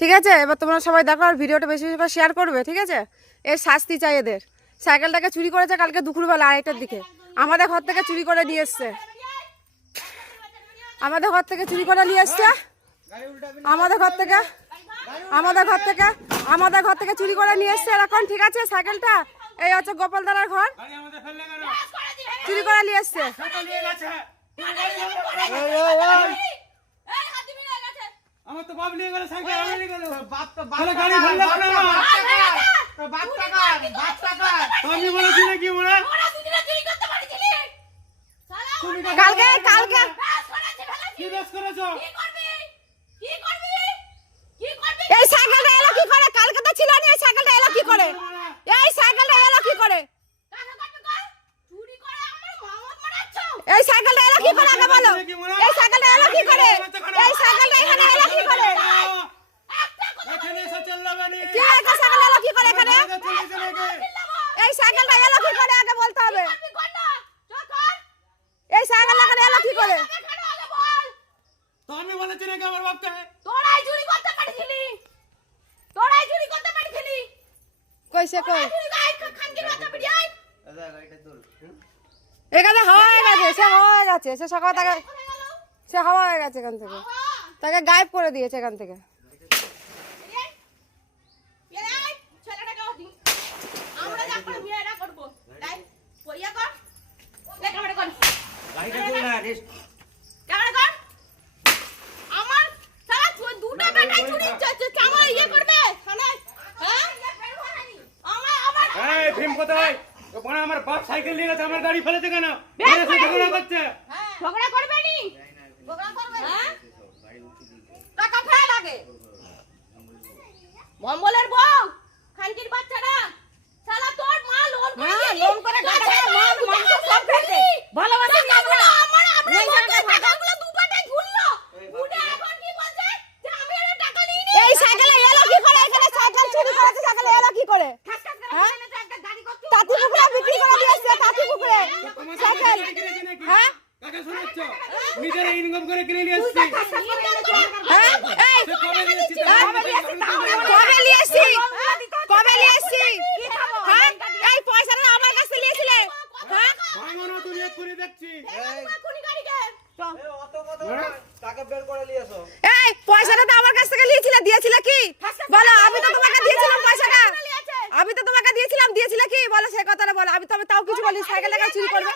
ঠিক আছে, এবার তোমরা সবাই দেখো আর ভিডিওটা বেশি বেশি করে শেয়ার করবে। ঠিক আছে, এর শাস্তি চাই এদের। সাইকেলটাকে চুরি করেছে কালকে দুপুরবেলা 2:30টার দিকে, আমাদের ঘর থেকে চুরি করে নিয়ে এসছে। আমাদের ঘর থেকে চুরি করে নিয়ে এসছে আমাদের ঘর থেকে চুরি করে নিয়ে এসছে এরকম। ঠিক আছে, সাইকেলটা এই হচ্ছে গোপাল দাদার ঘর, চুরি করে নিয়ে এসছে। আমার তো বাপ নিয়ে গেল সাইকেল, আমি নিয়ে গেল বাপ তো বাপ গাড়ি ফেললে না তো বাপ টাকা আমি বলেছি নাকি ওরা দুদিনে চুরি করতে পারছিলি শালা কালকে কি বেশ করেছো কি করবি এই সাইকেলটা এলো কি করে? কালকে তো ছিল না, এই সাইকেলটা এলো কি করে? এই সাইকেলটা এলো কি করে? কাকা কাকা চুরি করে আমার মামা মারাচ্ছো। এই সাইকেলটা এলো কি করে আগে বলো? এই সাইকেলটা এলো কি করে? এই সাইকেলটা এখানে এলো কি করে? এখানে এসে চলবে না কি একটা সাইকেল এলো কি করে এখানে? এই সাইকেলটা এলো কি করে আগে বলতে হবে। তুই কর না চল এই সাইকেলটা এখানে এলো কি করে? এখানে আগে বল। তো আমি বলেছি নাকি আমার বাপকে তোরাই চুরি করতে পারছিলি কইছে কই চুরি গাই খানকির বাচ্চা বিড়াই এখানে হাওয়া হয়ে গেছে, সে হাওয়া হয়ে গেছে, সে সকাল থেকে সে হাওয়া হয়ে গেছে এখান থেকে, তাকে গায়েব করে দিয়েছে এখান থেকে। আমরা যা করে বিয়েটা করব তাই কইয়া কর লে ক্যামেরা কর গাড়িটা কই না রেস্ট ক্যামেরা কর আমার সারা তুই দুটো বেটা চুরি চামা ইয়ে করবে থানায় হ্যাঁ আমার এই ভীম কোথায় ও বড় আমার বাপ সাইকেল নিয়ে গেছে, আমার গাড়ি ফেলেছে কেন? এর সাথে ঝগড়া করছে ঝগড়া করবে নি ঝগড়া করবে হ্যাঁ টাকা ফেলা লাগে মম্বলের বউ খানকির বাচ্চাটা শালা তোর মা লোন করে হ্যাঁ, লোন করে টাকা মাংস সব খেয়েছে, ভালোবাসি নি আমরা। আমরা টাকাগুলো দুপাটে ঝুললো উড়ে এখন কি বলছে যে আমি এর টাকা নিই নি এই সাইকেলে এলো কি করে? এখানে সাইকেল চুরি করেছে, সাইকেলে এলো কি করে? হ্যাঁ, তাঁতি পুকুরে বিক্রি করে দিয়েছে, তাঁতি পুকুরে সাইকেল। হ্যাঁ কাকে শোনাচ্ছ? নিজেরা ইনকাম করে কিনে নিয়ে আসছি। হ্যাঁ এই সে কবে নিয়ে আসছি? কবে নিয়ে এসছি? কবে নিয়ে এসছি? হ্যাঁ এই পয়সাটা আমার কাছে নিয়েছিলে। হ্যাঁ ভাঙনো তো নিয়ে করে দেখছি। কোনি গাড়িকে টাকা বের করে নিয়ে আসো। এই পয়সাটা তো আমার কাছ থেকে নিয়েছিলে, দিয়েছিলে কি বলো? আমি তো তোমাকে দিয়েছিলাম পয়সাটা, আমি তো তোমাকে দিয়েছিলে কি বলো? সেই কথাটা বলো। আমি তবে তাও কিছু বলি, সাইকেল টাকা চুরি করবে